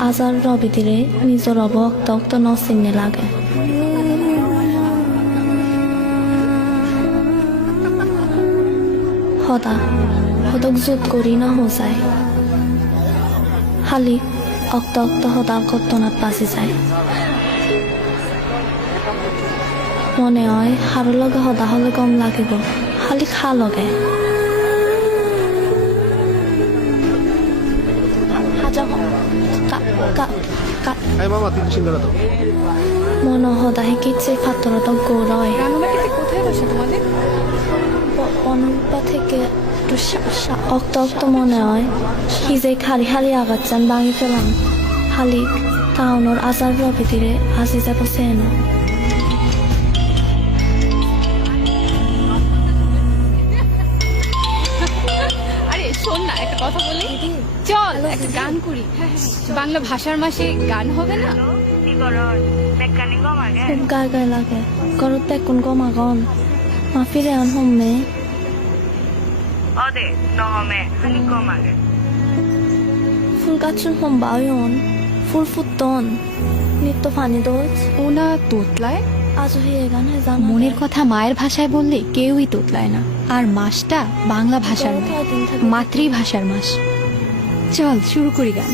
আজার রবিতিরে নিজর অবক্ত নচিনে লাগে সদক জোট করি না হোজায় খালি অক্ত সদা কত্তনাত বাজি যায় মনে হয় হাৰৰ লগে সদা হলে গম লাগিব খালি খা লগে মনে সদায় কিচ্ছে ফাতরত গৌরয় অনুপা থেকে অক্ত মনে হয় সি যে খারি খারি আগাচ্ছান ভাঙি পেলাম খালি টাউনের আজার রবিতিরে আজি যাব চেন শোন না একটা কথা বলি চল একটা গান করি বাংলা ভাষার মাসে গান হবে না খুব গায় গায় লাগে ঘরত বেকুন গমাগন মাফিরে আন হমে ফুল গাছুন হম বায়ন ফুল ফুটন নিত্য ফানি দোজ ওনা তোতলায় আজ হয়ে গান হে জানা মনের কথা মায়ের ভাষায় বললে কেউই তোতলায় না আর মাসটা বাংলা ভাষার মাতৃভাষার মাস চল শুরু করি গান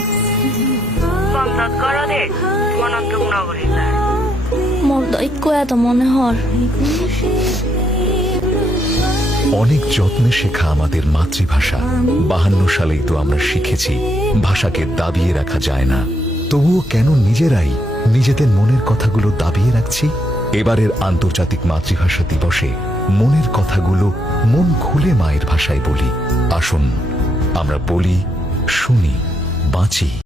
মোর দৈক্য এত মনে হর অনেক যত্নে শেখা আমাদের মাতৃভাষা 52 সালেই তো আমরা শিখেছি ভাষাকে দাবিয়ে রাখা যায় না তবুও কেন নিজেরাই নিজেদের মনের কথাগুলো দাবিয়ে রাখছি এবারের আন্তর্জাতিক মাতৃভাষা দিবসে মনের কথাগুলো মন খুলে মায়ের ভাষায় বলি আসুন আমরা বলি শুনি বাঁচি।